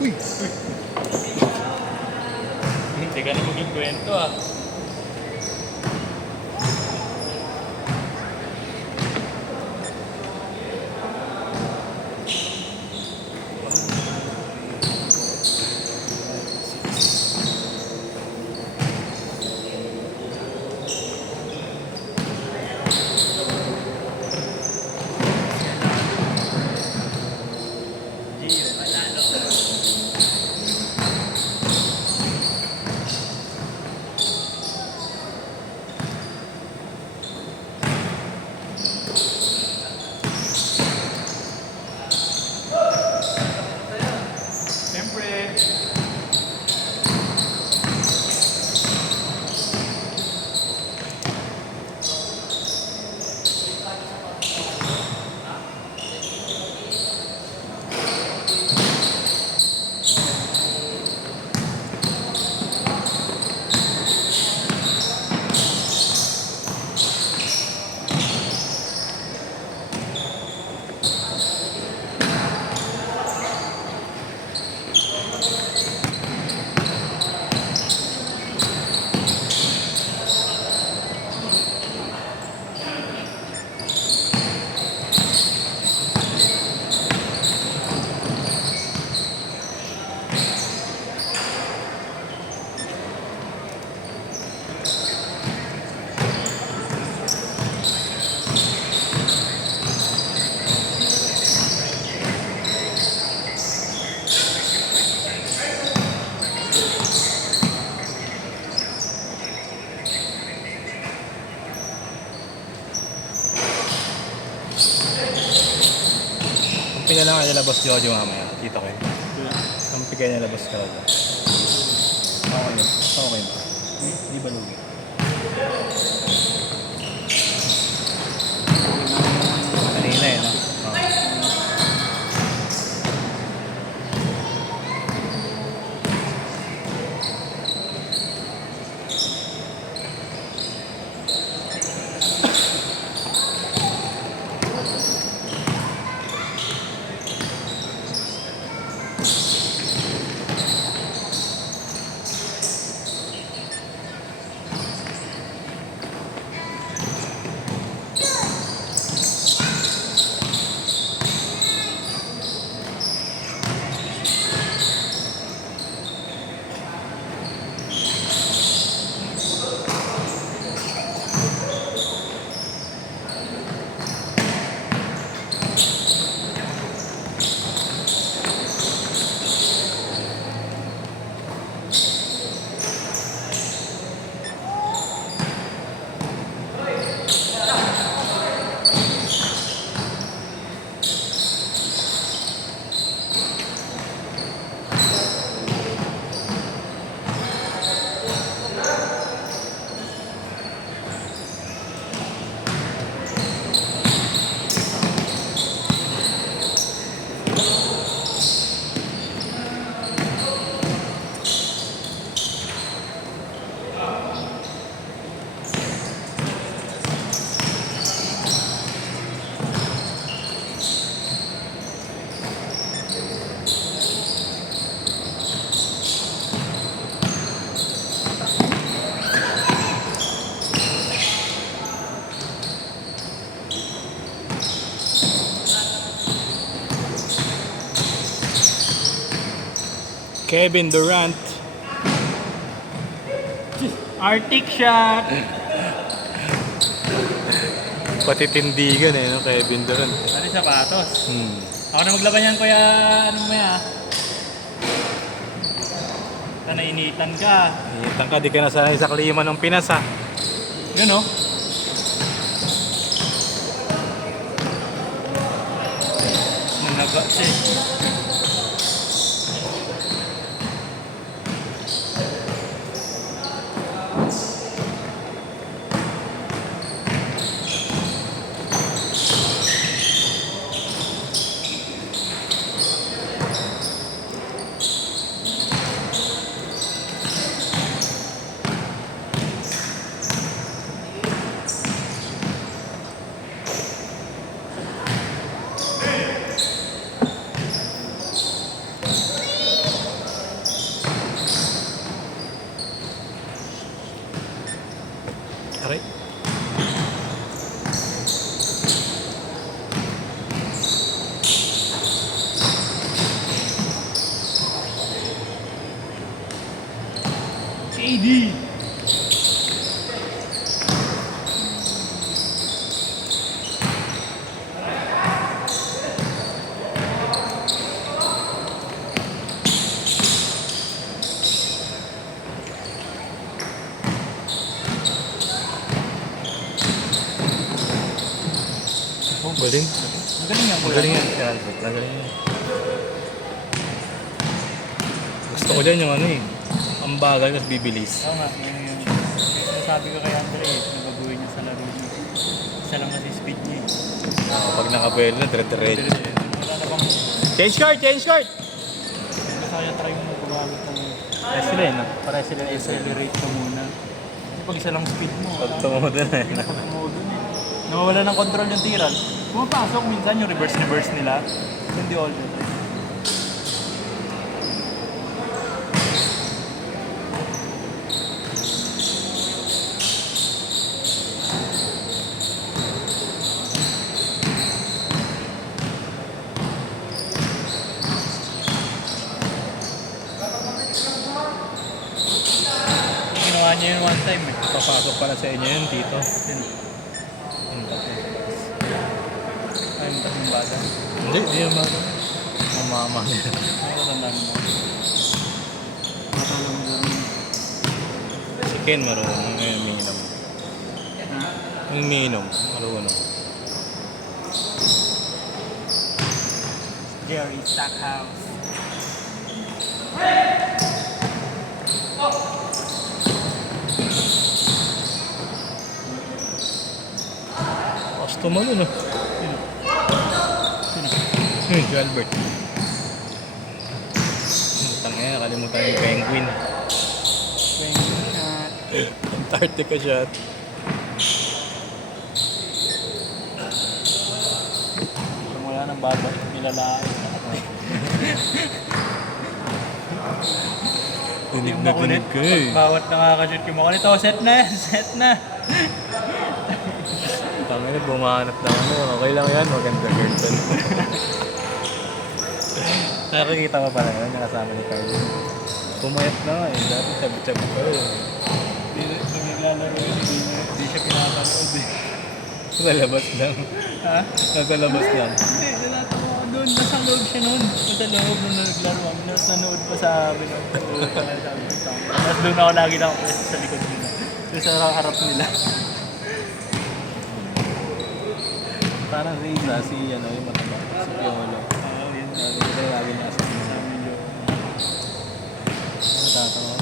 Uy! Hindi ka na maging kwento ah. Siyempre. Kampi na lang kayo nila Boss Jojo mamaya. Kita ko yun. Kampi kayo nila Boss Jojo. Okay yun. Okay ba? Di ba lugi? Kanina eh, no? Kevin Durant. Arctic shot! Pati tindigan eh, no? Kevin Durant. Ano sapatos? Hmm. Ako na maglaban yan kuya, ano mo yan? Nainitan ka. Initan ka, di ka nasanay sa klima ng Pinas ha. Yun o. Nanaga siya. KD! Oh, galing. Magaling yan, kuya. Magaling yan si Albert. Magaling yan. Gusto ko dyan yung ano eh. Ang bagal at bibilis. Oo nga, yun yung sinasabi ko kay Andre, nabaguhin niya sa laro niya. Isa lang kasi speed niya eh. Pag nakabuelo na, dire-diretso. Wala na bang... Change card! Change card! Basta kaya try mo na gumamit ng... Yes sila eh, no? Para sila accelerate ka muna. Kasi pag isa lang speed mo, Pag tumudo na eh. pag tumudo na eh. Nawawala ng control yung tiran. Pumapasok minsan yung reverse nila. Hindi all the time. Ginawa niya yun one time eh. Papasok pala sa inyo yun, Tito. Ayun pa yung bata. Hindi, hindi yung bago. Mamama niya. Ano tandaan mo? Matala mo gano'n. Si Ken marunong ngayon umiinom. Ha? Umiinom, marunong. Jerry Stackhouse. Customer mo, no? Sino? Si Albert. Tangina, nakalimutan yung penguin. Penguin shot. Antarctica shot. Kung wala nang baba, nilalaan. Dinig na dinig ka eh. Bawat nakakashoot yung makulit. Oh, set na! Set na! Tangina, bumanap na ano. Okay lang yan, maganda girlfriend. Nakakita mo pala yun, yung kasama ni Carlo. Pumayat na nga eh, dati sabi-sabi pa eh. Pag naglalaro yun, hindi siya pinapanood eh. Sa labas lang. Ha? Nasa labas lang. Hindi, nalatawa ako doon. Nasa loob siya noon. Nasa loob nung naglaro kami. Tapos nanood pa sa amin. Tapos doon ako lagi na ako pwesto sa likod nila. Doon sa harap nila. Parang Reza, si ano, yung mataba. Si Piolo. Oo, yun. Hindi lagi nasa Sa amin yun. Natatawa.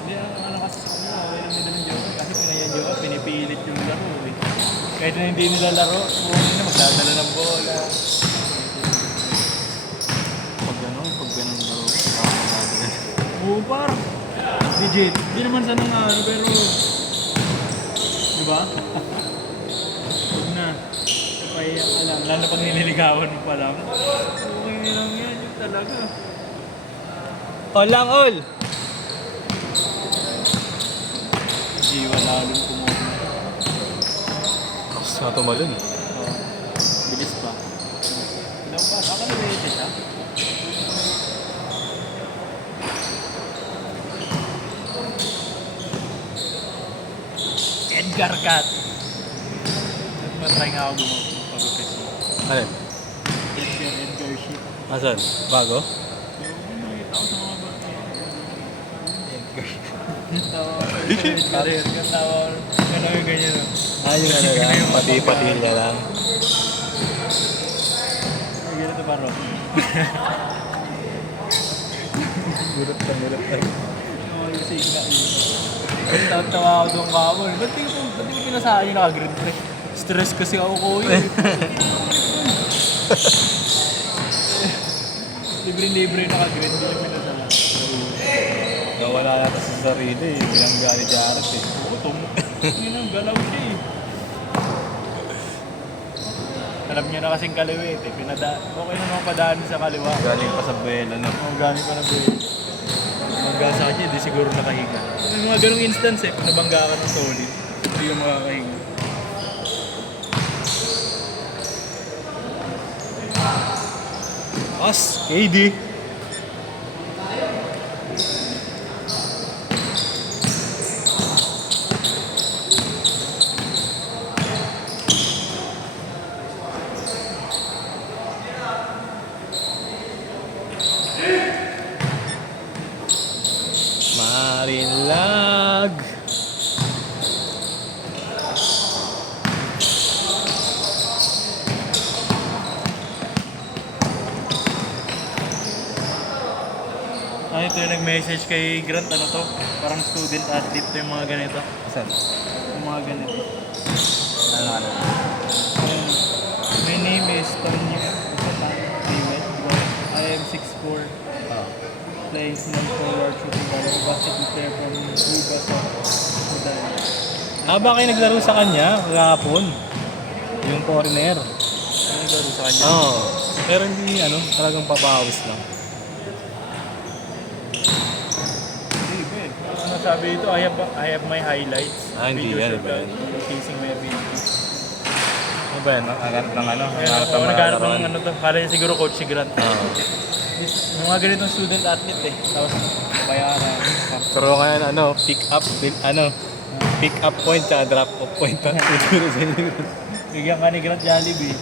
Hindi, ano kasi sa kanila. Okay lang nila ng joke. Kasi pinayan joke, pinipilit yung laro eh. Kahit na hindi nila laro, buong na magdadala ng bola. Pag ganun laro, nakakalaga. Oo, par. Legit. Hindi naman sana nga ano, pero... Diba? Huwag na. Pahiya ka lang. Lalo pag nililigawan mo pa lang. Okay lang yan. Yung talaga. All lang all! Jiwa lalong kumuna. Tapos nga tumalun. Oo. Bilis pa. Ilang pa? Nakalimutin siya. Edgar Cat. Matry nga ako pag-upit mo. Alin? Edgar shit. Asan? Bago? Yung nakita ko sa mga bata. Edgar. Edgar. Tawa. Ano yung ganyan. Yung ano lang, pati-pati niya lang. Ay, ganito pa ro. Gurot lang. Oo, yung sigla. Tawa ako doon kahapon. Ba't di ko pinasahan yung naka-green pre? Stress kasi ako ko yun. Libre-libre naka-green, di yung pinasahan. Nawala yata sa sarili eh. Binangga ni Jared eh. Oo, yun ang galaw siya eh. Alam niya na kasing kaliwit eh. Okay na naman padaan sa kaliwa. Galing pa sa buwelo no? Oh, galing pa na ba eh. Bangga sa kanya, di siguro nakahinga. May mga ganong instance eh, kung nabangga ka ng solid, hindi ka makakahinga. As, KD. ganito yung nag-message kay Grant, ano to? Parang student athlete to yung mga ganito. Saan? Yung mga ganito. Ano? My name is Tonyo David. I am 6'4", playing small forward, shooting guard, basketball player from Lugason, Sudan. Ba kayo naglaro sa kanya kahapon? Yung foreigner. Ano naglaro sa kanya? Oo. Pero hindi, talagang papawis lang. Hindi ba eh. Ano sabi dito, I have my highlights. Hindi Video yan, shoot iba yan. showcasing my abilities. Ano ba yan? Naghanap ng Naghanap ng ano to. Kala niya siguro coach si Grant. Yung mga ganitong student athlete eh. Tapos bayaran. Pero ngayon, pick up point at drop off point. Bigyan ka ni Grant Jollibee.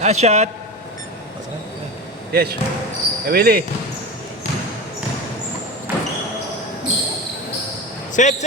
Last shot! Yes. Hey, Willie. Set!